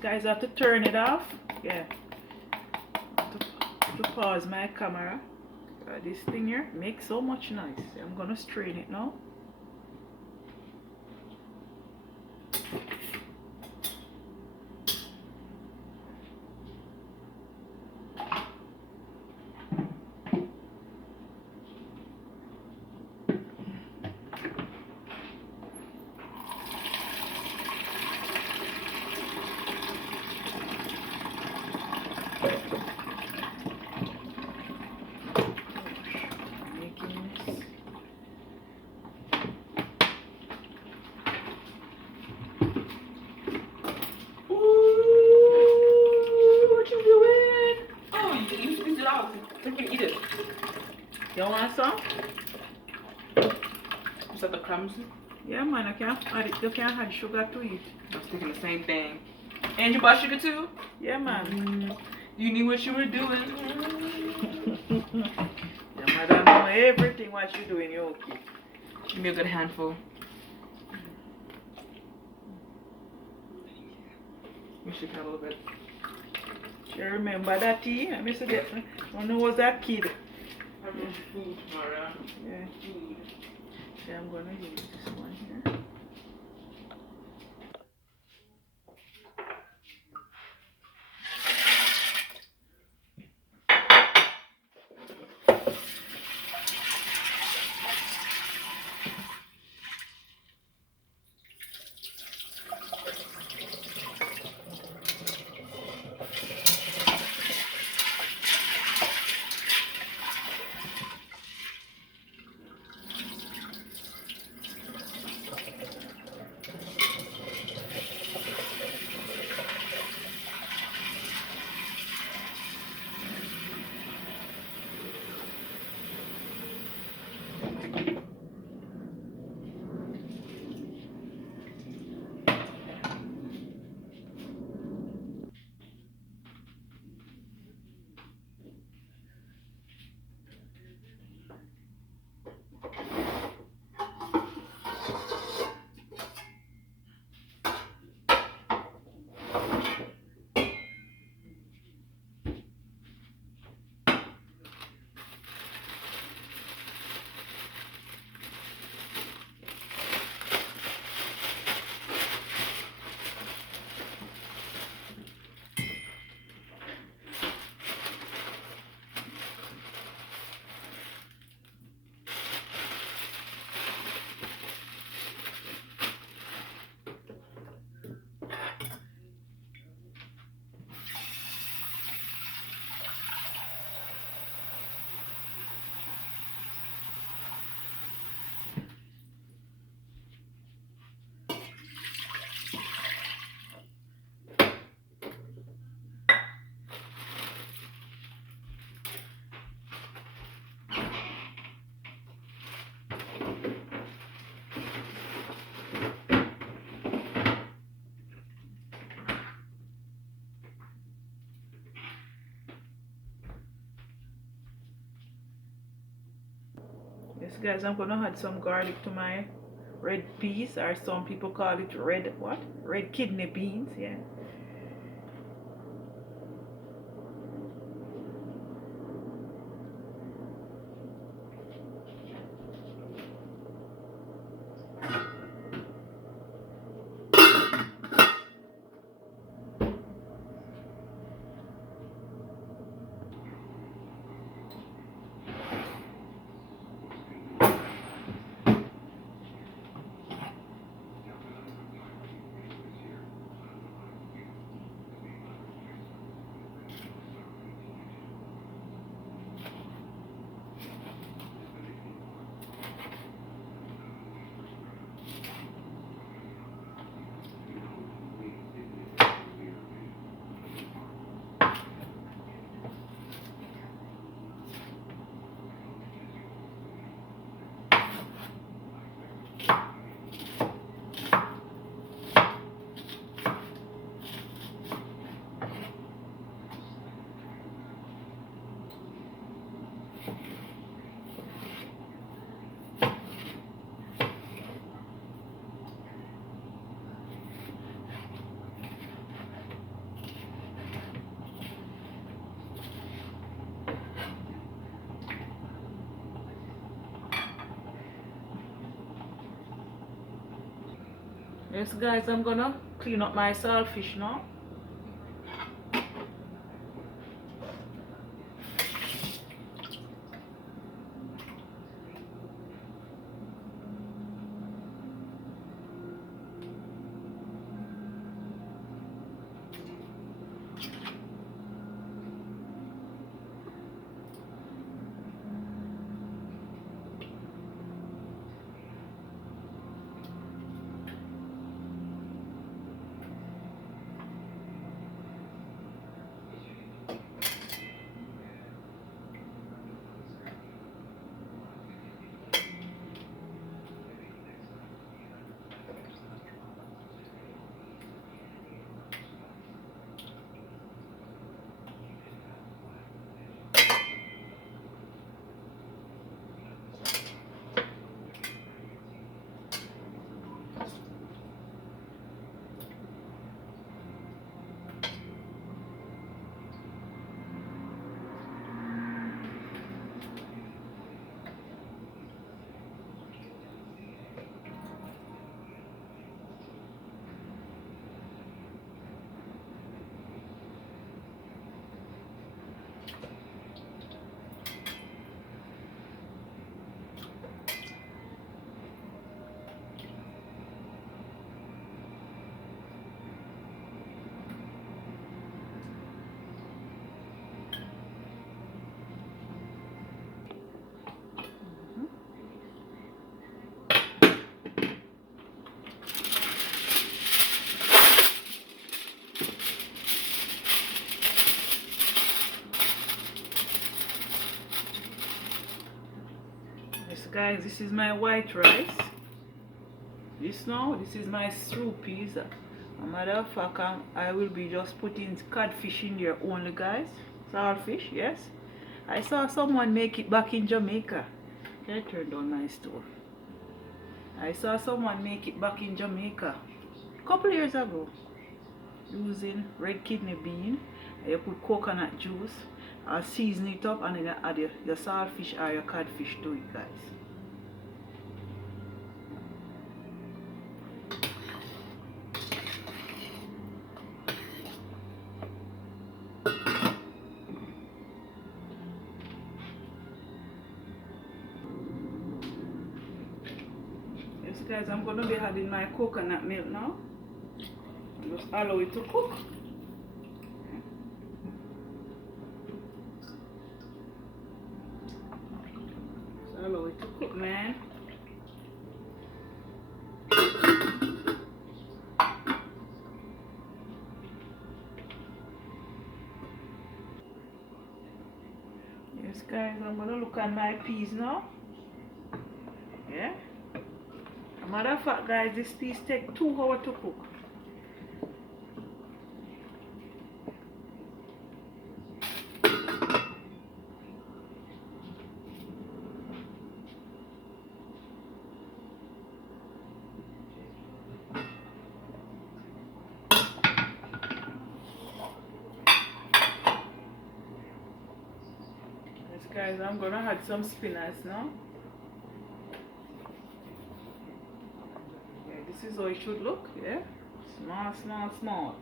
guys, I have to turn it off. Yeah. I have to pause my camera. This thing here makes so much noise. I'm gonna strain it now. You want some? Is that the crumbs? Yeah, man, I can't add it. You can't add sugar to it. I was thinking the same thing. And you bought sugar too? Yeah, man. You knew what you were doing. Your mother know everything what you doing. You okay? Give me a good handful. We should have a little bit. You remember that tea? I miss it. When I was that kid. I brought you food tomorrow. Yeah. Food. Yeah, I'm gonna use this one here. Yes, guys, I'm gonna add some garlic to my red peas, or some people call it red what? Red kidney beans. Yeah. Yes guys, I'm gonna clean up my saltfish now. Yes guys, this is my white rice. This is my stew peas. A matter of fact, I will be just putting codfish in there only guys. Saltfish, yes. I saw someone make it back in Jamaica. Can I turn down my stove? I saw someone make it back in Jamaica a couple years ago using red kidney bean. You put coconut juice, season it up, and then you add your saltfish or your codfish to it guys. Yes guys, I'm going to be adding my coconut milk now. Just allow it to cook. Just allow it to cook, man. Yes guys, I'm going to look at my peas now. Yeah. Matter of fact guys, this piece take 2 hours to cook. Yes guys, I'm gonna add some spinach now. This is how it should look, yeah? Small, small, small.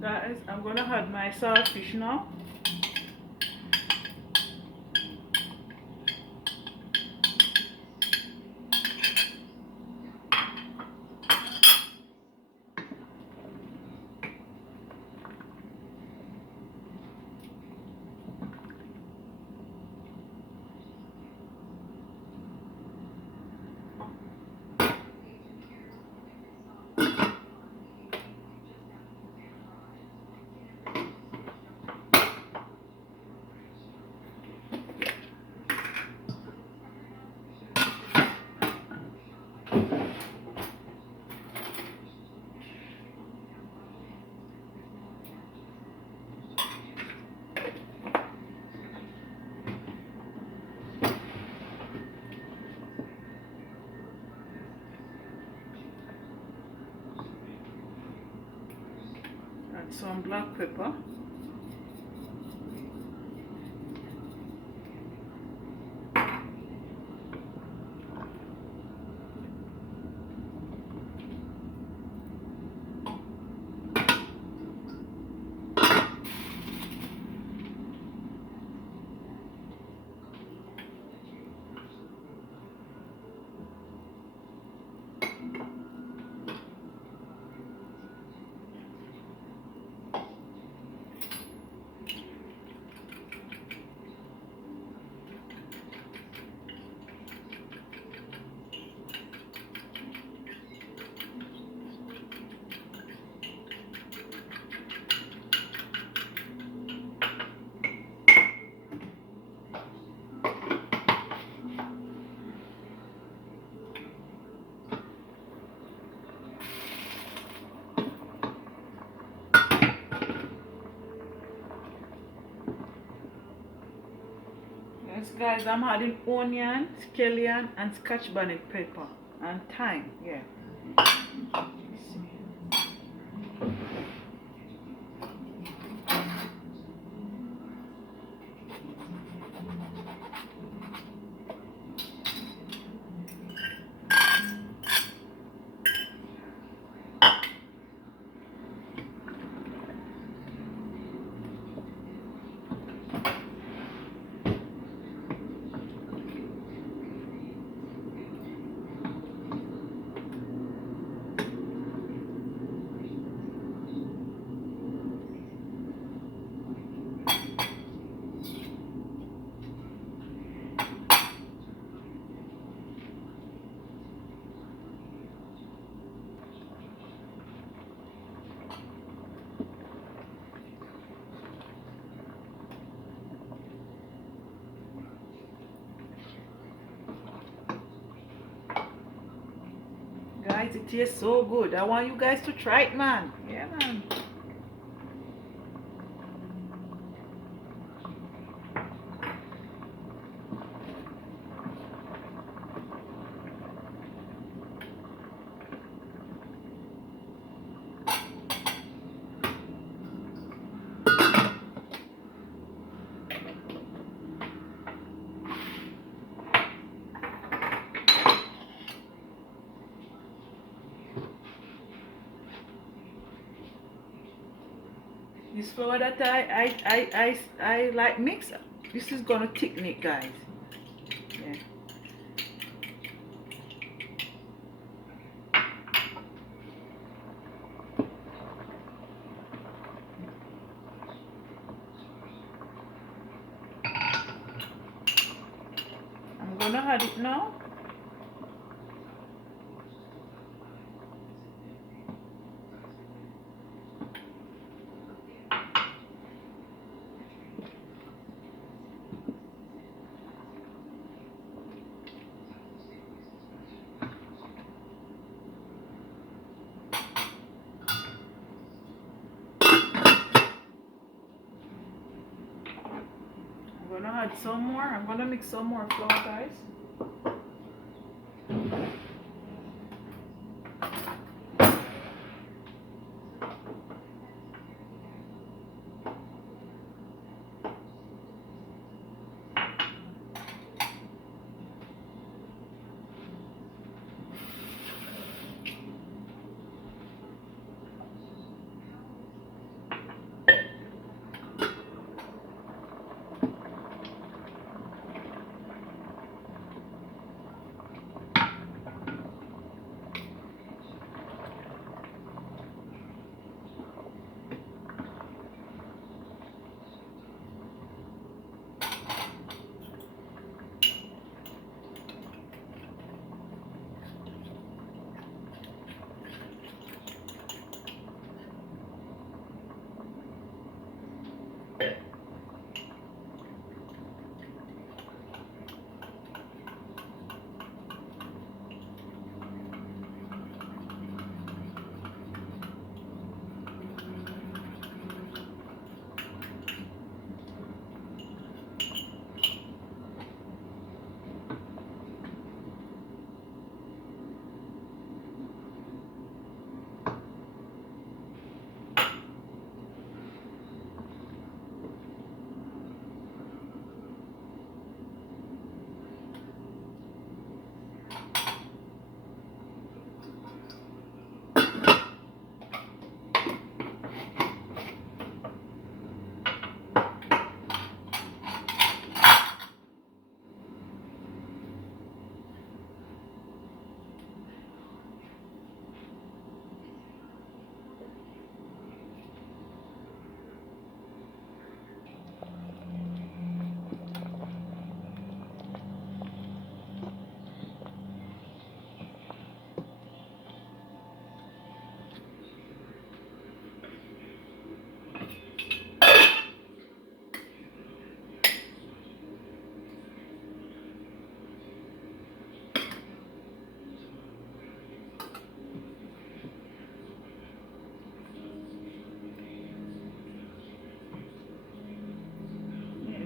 Guys, I'm gonna add my saltfish now. And some black pepper. Yes, guys, I'm adding onion, scallion, and scotch bonnet pepper and thyme. Yeah. Guys, it tastes so good. I want you guys to try it, man. Yeah, man. This flour that I like mix, this is gonna thicken it, guys. Yeah. I'm gonna add it now. I'm gonna add some more. I'm gonna mix some more flour, guys.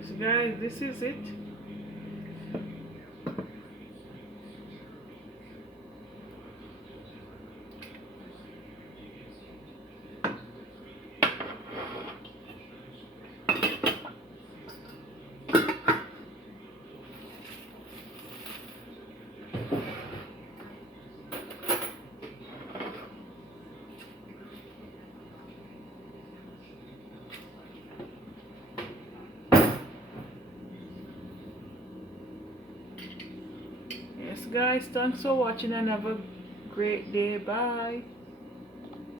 Yes, guys, this is it. Yes, guys, thanks for watching and have a great day. Bye.